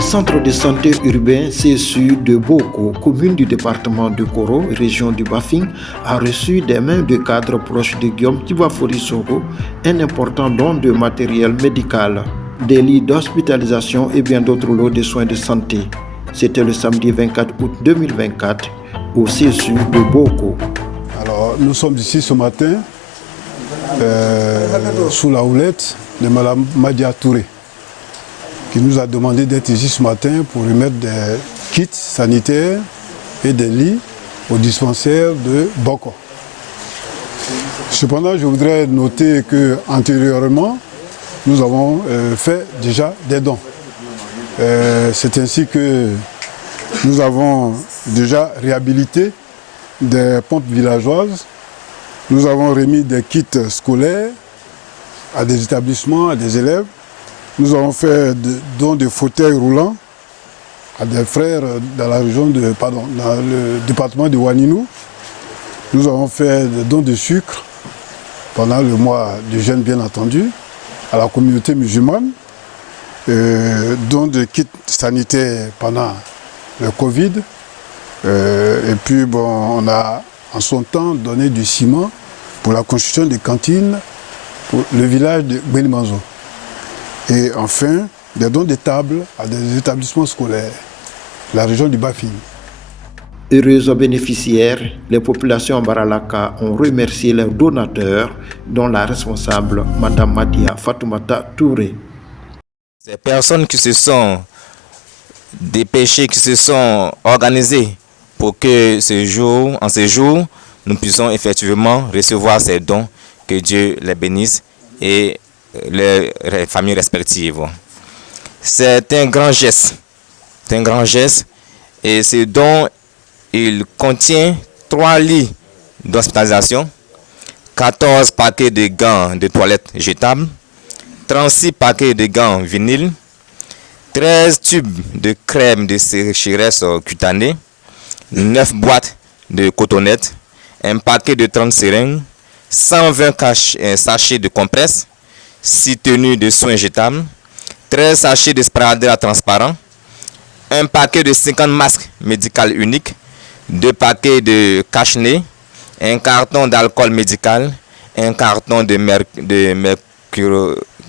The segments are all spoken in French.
Le centre de santé urbain CSU de Boko, commune du département de Koro, région du Bafing, a reçu des mains de cadres proches de Guillaume Tibafori Soro un important don de matériel médical, des lits d'hospitalisation et bien d'autres lots de soins de santé. C'était le samedi 24 août 2024 au CSU de Boko. Alors, nous sommes ici ce matin sous la houlette de Mme Madia Touré, qui nous a demandé d'être ici ce matin pour remettre des kits sanitaires et des lits au dispensaire de Boko. Cependant, je voudrais noter qu'antérieurement, nous avons fait déjà des dons. C'est ainsi que nous avons déjà réhabilité des pompes villageoises. Nous avons remis des kits scolaires à des établissements, à des élèves. Nous avons fait don de fauteuils roulants à des frères dans la région dans le département de Waninou. Nous avons fait des dons de sucre pendant le mois du jeûne, bien entendu, à la communauté musulmane. Don de kits sanitaires pendant le Covid. Et puis on a en son temps donné du ciment pour la construction des cantines pour le village de Benimanzo. Et enfin, des dons de tables à des établissements scolaires, la région du Bafing. Heureuses bénéficiaires, les populations Baralaka ont remercié leurs donateurs, dont la responsable, Mme Madia Fatoumata Touré. Ces personnes qui se sont dépêchées, qui se sont organisées pour que en ce jour, nous puissions effectivement recevoir ces dons, que Dieu les bénisse et les familles respectives. C'est un grand geste. Et ce don, il contient 3 lits d'hospitalisation, 14 paquets de gants de toilette jetables, 36 paquets de gants vinyles, 13 tubes de crème de sécheresse cutanée, 9 boîtes de cotonnettes, un paquet de 30 seringues, 120 sachets de compresses, 6 tenues de soins jetables, 13 sachets de sparadrap transparent, un paquet de 50 masques médicaux uniques, 2 paquets de cache-nez, un carton d'alcool médical, un carton de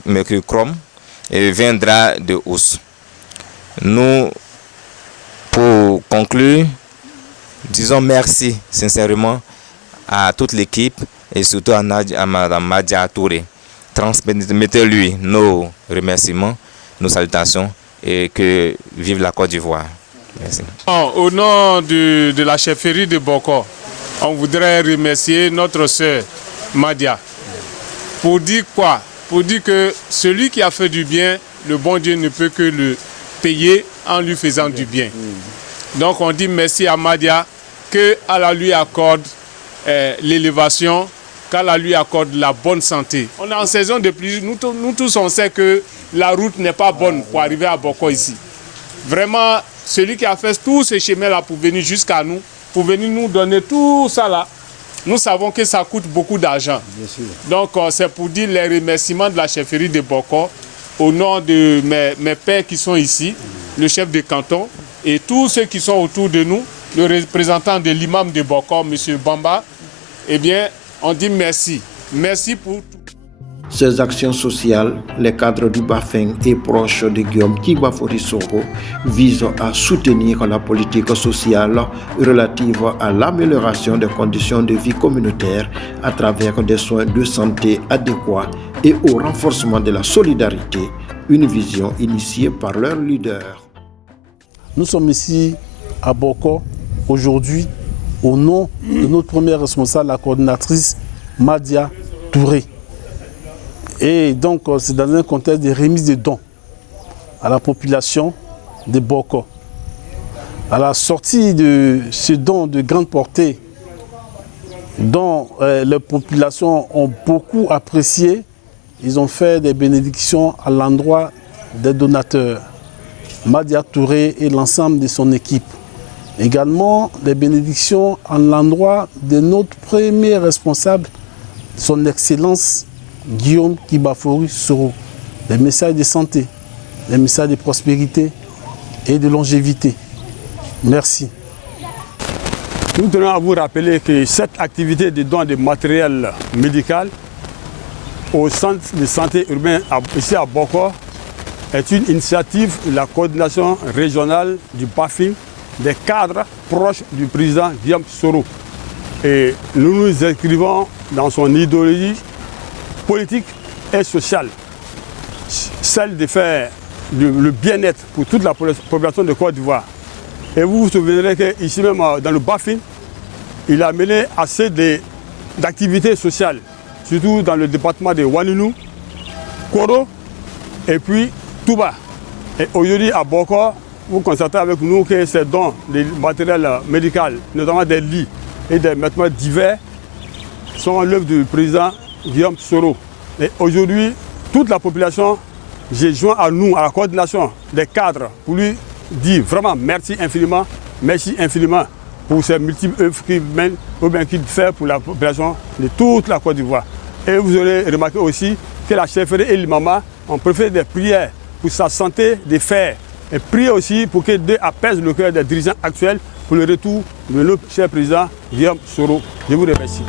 mercurochrome et 20 draps de housse. Nous, pour conclure, disons merci sincèrement à toute l'équipe et surtout à Mme Madia Touré. Transmettez-lui nos remerciements, nos salutations et que vive la Côte d'Ivoire. Merci. Au nom de la chefferie de Boko, on voudrait remercier notre sœur Madia. Pour dire quoi? Pour dire que celui qui a fait du bien, le bon Dieu ne peut que le payer en lui faisant du bien. Donc on dit merci à Madia, qu'Allah lui accorde l'élévation, qu'Allah lui accorde la bonne santé. On est en saison de pluie, nous tous on sait que la route n'est pas bonne pour arriver à Boko ici. Vraiment, celui qui a fait tous ces chemins-là pour venir jusqu'à nous, pour venir nous donner tout ça là, nous savons que ça coûte beaucoup d'argent. Donc c'est pour dire les remerciements de la chefferie de Boko, au nom de mes pères qui sont ici, le chef de canton et tous ceux qui sont autour de nous, le représentant de l'imam de Boko, M. Bamba, eh bien, on dit merci. Merci pour tout. Ces actions sociales, les cadres du Bafing et proches de Guillaume Tibafori Soro visent à soutenir la politique sociale relative à l'amélioration des conditions de vie communautaire à travers des soins de santé adéquats et au renforcement de la solidarité, une vision initiée par leur leader. Nous sommes ici à Boko aujourd'hui au nom de notre première responsable, la coordinatrice Madia Touré. Et donc c'est dans un contexte de remise de dons à la population de Boko. À la sortie de ce don de grande portée dont les populations ont beaucoup apprécié, ils ont fait des bénédictions à l'endroit des donateurs, Madia Touré et l'ensemble de son équipe. Également des bénédictions à l'endroit de notre premier responsable, son Excellence Guillaume Tibafori Soro. Des messages de santé, des messages de prospérité, et de longévité. Merci. Nous tenons à vous rappeler que cette activité de don de matériel médical au centre de santé urbain ici à Bokor est une initiative de la coordination régionale du BAFIN des cadres proches du président Guillaume Soro. Et nous nous inscrivons dans son idéologie politique et sociale, celle de faire le bien-être pour toute la population de Côte d'Ivoire. Et vous vous souviendrez qu'ici même dans le BAFIN, il a mené assez d'activités sociales, surtout dans le département de Ouanounou, Koro et puis Touba. Et aujourd'hui à Bokor, vous constatez avec nous que ces dons de matériel médical, notamment des lits et des vêtements divers, sont l'œuvre du président Guillaume Soro. Et aujourd'hui, toute la population, j'ai joint à nous, à la coordination des cadres, pour lui dire vraiment merci infiniment pour ces multiples œuvres qu'il mène ou bien qu'il fait pour la population de toute la Côte d'Ivoire. Et vous aurez remarqué aussi que la chefferie et l'imama ont préféré des prières pour sa santé de fer. Et prier aussi pour que Dieu apaise le cœur des dirigeants actuels pour le retour de notre cher président Guillaume Soro. Je vous remercie.